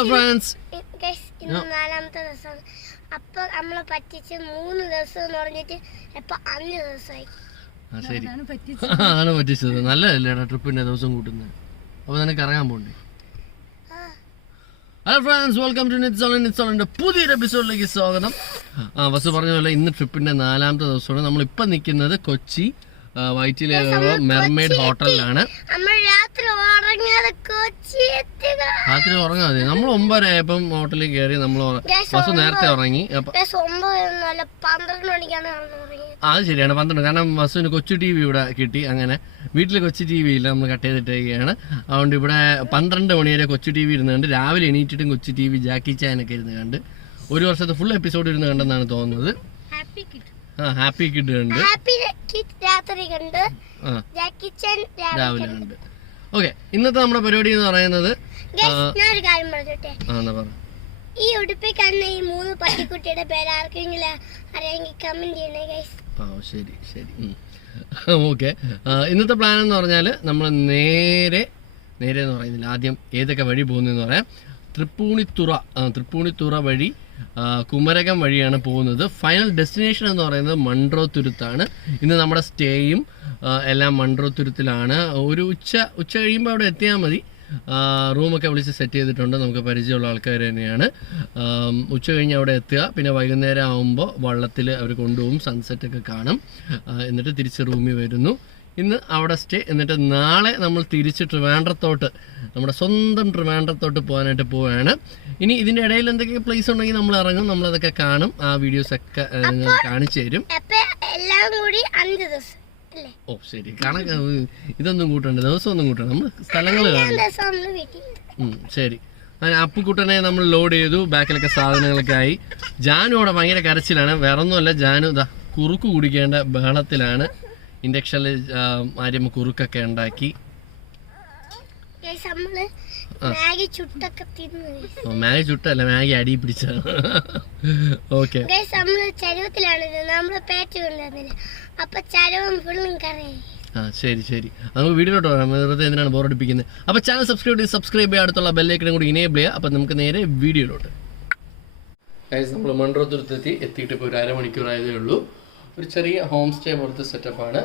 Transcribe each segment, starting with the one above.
Hello friends ഇന്ന് നാലാമത്തെ ദിവസമാണ് അപ്പൊ നമ്മളെ പറ്റിച്ച് മൂന്ന് ദിവസം എന്ന് പറഞ്ഞിട്ട് ഇപ്പൊ അഞ്ച് ദിവസമായി. ശരി. ആണ് പറ്റിച്ചത്. നല്ലതല്ലേടാ ട്രിപ്പിന്റെ ദിവസം കൂട്ടുന്നത് അപ്പൊ നിനക്ക് ഇറങ്ങാൻ പോണ്ടേ? ഹലോ ഫ്രണ്ട്സ് വെൽക്കം ടു നിറ്റ്സോളൻ നിറ്റ്സോളന്റെ പുതിയൊരു എപ്പിസോഡിലേക്ക് സ്വാഗതം. ആ ബസ് പറഞ്ഞ പോലെ ഇന്ന് ട്രിപ്പിന്റെ നാലാമത്തെ ദിവസമാണ്. നമ്മൾ ഇപ്പം നിൽക്കുന്നത് കൊച്ചി വൈറ്റിലെ മെർമെയ്ഡ് ഹോട്ടലിലാണ് രാത്രി ഉറങ്ങാതെ കൊച്ചി എത്തുക. രാത്രി ഉറങ്ങാതെ നമ്മൾ ഒമ്പതരയായപ്പം ഹോട്ടലിൽ കയറി നമ്മൾ ബസ് നേരത്തെ ഉറങ്ങി. അത് ശരിയാണ് പന്ത്രണ്ട് കാരണം ബസ്സിന് കൊച്ചു ടി വി ഇവിടെ കിട്ടി. അങ്ങനെ വീട്ടിൽ കൊച്ചു ടി വി ഇല്ല നമ്മൾ കട്ട് ചെയ്തിട്ടേക്കാണ്. അതുകൊണ്ട് ഇവിടെ പന്ത്രണ്ട് മണി വരെ കൊച്ചു ടി വി ഇരുന്ന് കണ്ട് രാവിലെ എണീറ്റിട്ടും കൊച്ചു ടി വി ജാക്കി ചാനൊക്കെ ഇരുന്ന് കണ്ട് ഒരു വർഷത്തെ ഫുൾ എപ്പിസോഡ് ഇരുന്ന് കണ്ടെന്നാണ് തോന്നുന്നത്. ആ ഹാപ്പി കിഡ് കണ്ട്. രാത്രി കണ്ട്. രാവിലെ കണ്ട്. ഓക്കെ ഇന്നത്തെ നമ്മുടെ പരിപാടി എന്ന് പറയുന്നത് കാര്യം പറഞ്ഞോട്ടെ? ഈ ഉടുപ്പിൽ ഈ മൂന്ന് പട്ടിക്കുട്ടിയുടെ പേര് ആർക്കെങ്കിലും അറിയാമെങ്കിൽ കമന്റ് ചെയ്യണേ ഗൈസ് ആ ശരി ശരി. ഓക്കെ ഇന്നത്തെ പ്ലാൻ എന്ന് പറഞ്ഞാൽ നമ്മൾ നേരെ നേരെ എന്ന് പറയുന്നില്ല ആദ്യം ഏതൊക്കെ വഴി പോകുന്നതെന്ന് പറയാം. തൃപ്പൂണിത്തുറ തൃപ്പൂണിത്തുറ വഴി കുമരകം വഴിയാണ് പോകുന്നത്. ഫൈനൽ ഡെസ്റ്റിനേഷൻ എന്ന് പറയുന്നത് മൺട്രോ തുരുത്താണ്. ഇന്ന് നമ്മുടെ സ്റ്റേയും എല്ലാം മൺട്രോ തുരുത്തിലാണ്. ഒരു ഉച്ച ഉച്ച കഴിയുമ്പോൾ അവിടെ എത്തിയാൽ മതി. റൂമൊക്കെ വിളിച്ച് സെറ്റ് ചെയ്തിട്ടുണ്ട്. നമുക്ക് പരിചയമുള്ള ആൾക്കാർ തന്നെയാണ്. ഉച്ച കഴിഞ്ഞ് അവിടെ എത്തുക. പിന്നെ വൈകുന്നേരം ആകുമ്പോൾ വള്ളത്തിൽ അവർ കൊണ്ടുപോകും. സൺസെറ്റൊക്കെ കാണും. എന്നിട്ട് തിരിച്ച് റൂമിൽ വരുന്നു. ഇന്ന് അവിടെ സ്റ്റേ എന്നിട്ട് നാളെ നമ്മൾ തിരിച്ച് ട്രിവാൻഡ്രത്തോട്ട് നമ്മുടെ സ്വന്തം ട്രിവാൻഡ്രത്തോട്ട് പോകാനായിട്ട് പോവുകയാണ്. ഇനി ഇതിന്റെ ഇടയിൽ എന്തൊക്കെ പ്ലേസ് ഉണ്ടെങ്കിൽ നമ്മൾ ഇറങ്ങും നമ്മൾ അതൊക്കെ കാണും. ആ വീഡിയോസ് ഒക്കെ നിങ്ങൾ കാണിച്ചു തരും. എല്ലാം കൂടി അഞ്ച് ദിവസം ഓ ശരി. കാണാൻ ഇതൊന്നും കൂട്ടണ്ട. ദിവസം ഒന്നും കൂട്ടണം നമ്മൾ സ്ഥലങ്ങൾ കാണും. ശരി. അപ്പുക്കുട്ടനെ നമ്മൾ ലോഡ് ചെയ്തു. ബാക്കിലൊക്കെ സാധനങ്ങളൊക്കെ ആയി. ജാനു അവിടെ ഭയങ്കര കരച്ചിലാണ്. വേറൊന്നുമല്ല ജാനു ഇതാ കുറുക്ക് കുടിക്കേണ്ട ബഹളത്തിലാണ്. ഇൻഡക്ഷനിൽ ആര്യമ്മ കുറുക്കൊക്കെ ഉണ്ടാക്കി. മാഗി ചുട്ടൊക്കെ തിന്നു. ഗൈസ് ഓ, മാഗി ചുട്ടല്ല മാഗി അടി പിടിച്ച. ഓക്കെ. നമ്മൾ ചരുവത്തിലാണ്. നമ്മൾ പേറ്റ് കൊണ്ടുവന്നില്ല? അപ്പൊ ചരവും ഫുള്ളും കറിയായി ആ ശരി ശരി. നമുക്ക് വീഡിയോട്ട് വരാം. വെറുതെ എന്തിനാണ് ബോറടിപ്പിക്കുന്നത് അപ്പോൾ ചാനൽ സബ്സ്ക്രൈബ് ചെയ്ത് സബ്സ്ക്രൈബ് ചെയ്യുക അടുത്തുള്ള ബെല്ലൈക്കനും കൂടി ഇനേബിൾ ചെയ്യുക അപ്പോൾ നമുക്ക് നേരെ വീഡിയോയിലോട്ട്. നമ്മൾ മൺട്രോത്തുരത്തെത്തി എത്തിയിട്ട് ഇപ്പോൾ ഒരു അരമണിക്കൂറായതേ ഉള്ളൂ. ഒരു ചെറിയ ഹോം സ്റ്റേ പോലത്തെ സെറ്റപ്പാണ്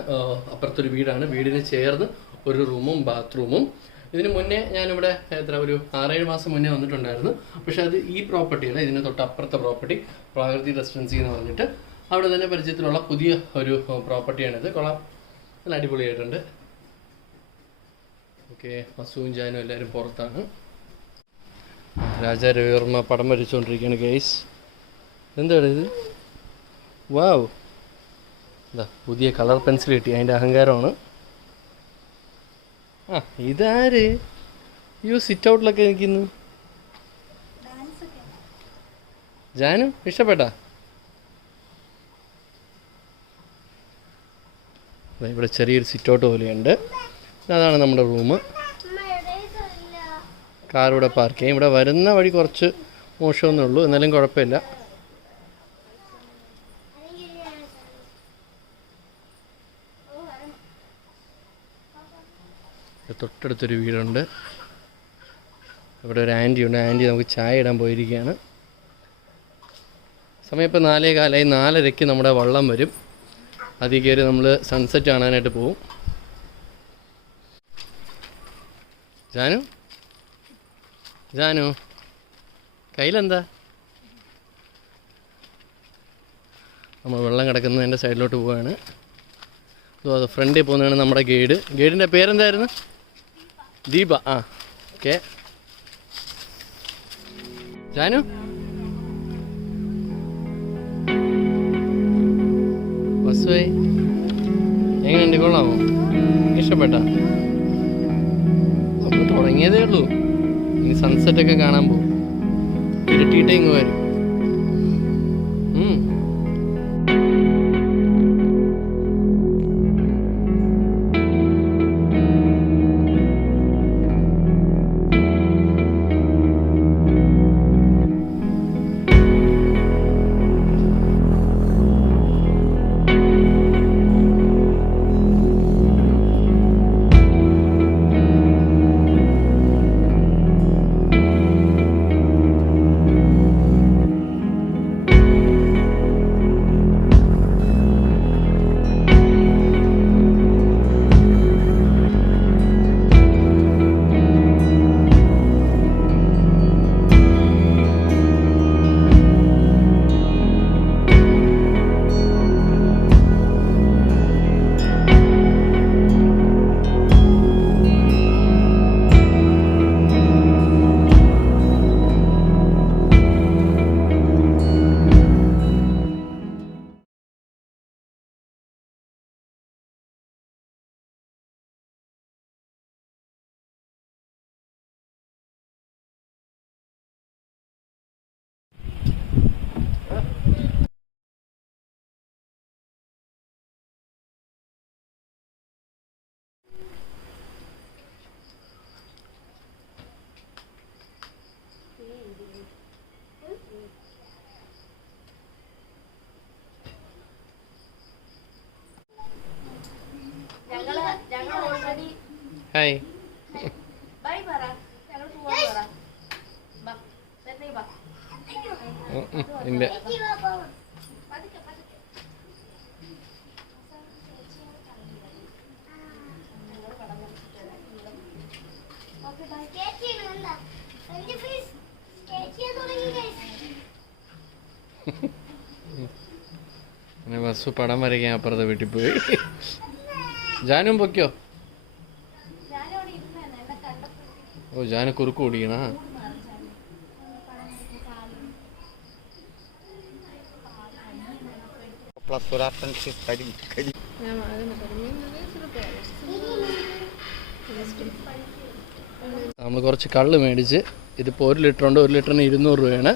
അപ്പുറത്തൊരു വീടാണ്. വീടിന് ചേർന്ന് ഒരു റൂമും ബാത്റൂമും ഇതിന് മുന്നേ ഞാനിവിടെ എത്ര ഒരു ആറേഴ് മാസം മുന്നേ വന്നിട്ടുണ്ടായിരുന്നു. പക്ഷെ അത് ഈ പ്രോപ്പർട്ടി അല്ല ഇതിന് തൊട്ട് അപ്പുറത്തെ പ്രോപ്പർട്ടി പ്രാകൃതി റെസിഡൻസി എന്ന് പറഞ്ഞിട്ട് അവിടെ തന്നെ പരിചയത്തിലുള്ള പുതിയ ഒരു പ്രോപ്പർട്ടിയാണിത് കൊള്ളാം. നല്ല അടിപൊളിയായിട്ടുണ്ട്. ഓക്കെ വസുവും ജാനും എല്ലാവരും പുറത്താണ്. രാജാ രവിവർമ്മ പടം വരച്ചുകൊണ്ടിരിക്കുകയാണ് ഗൈസ് എന്താണ് ഇത്? വാവ് പുതിയ കളർ പെൻസിൽ കിട്ടി. അതിന്റെ അഹങ്കാരമാണ്. ആ ഇതാര്? യു സിറ്റ് ഔട്ടിലൊക്കെ നിൽക്കുന്നു. ജാനു ഇഷ്ടപ്പെട്ടാ? ഇവിടെ ചെറിയൊരു സിറ്റ് ഔട്ട് പോലെയുണ്ട്. അതാണ് നമ്മുടെ റൂം കാർ ഇവിടെ പാർക്ക് ചെയ്യും. ഇവിടെ വരുന്ന വഴി കുറച്ച് മോശമൊന്നേ ഉള്ളൂ. എന്നാലും കുഴപ്പമില്ല ഇവിടെ തൊട്ടടുത്തൊരു വീടുണ്ട്. ഇവിടെ ഒരു ആന്റി ഉണ്ട്. ആന്റി നമുക്ക് ചായ ഇടാൻ പോയിരിക്കുകയാണ്. സമയം ഇപ്പോൾ നാലേ കാലായി. നാലരയ്ക്ക് നമ്മുടെ വള്ളം വരും. അതിൽ കയറി നമ്മൾ സൺസെറ്റ് കാണാനായിട്ട് പോവും. ജാനു? ജാനു? കയ്യിലെന്താ? നമ്മൾ വെള്ളം കിടക്കുന്നതിന്റെ സൈഡിലോട്ട് പോവുകയാണ് അതോ അത് ഫ്രണ്ടിൽ പോകുന്നതാണ് നമ്മുടെ ഗൈഡ്. ഗൈഡിന്റെ പേരെന്തായിരുന്നു? ദീപ ആ ഓക്കെ. ജാനു? ബസ്സുവേ എങ്ങനെയുണ്ട്? കൊള്ളാമോ? ഇഷ്ടപ്പെട്ട? നമ്മൾ തുടങ്ങിയതേ ഉള്ളൂ. ഇനി സൺസെറ്റ് ഒക്കെ കാണാൻ പോകും. ഇരുട്ടിയിട്ടേ ഇങ്ങ് വരും. ബൈ പറ പോവാൻ പറ ബാ ബാ ഇല്ല. ബസ് പടം വരയ്ക്കാൻ അപ്പുറത്തെ വീട്ടിൽ പോയി. ജാനും പൊക്കോ ഓ ജാന് കുറുക്ക് ഓടിക്കണ നമ്മൾ കുറച്ച് കള്ള് മേടിച്ച് ഇതിപ്പോ ഒരു ലിറ്റർ ഉണ്ട് ഒരു ലിറ്ററിന് ഇരുന്നൂറ് രൂപയാണ്.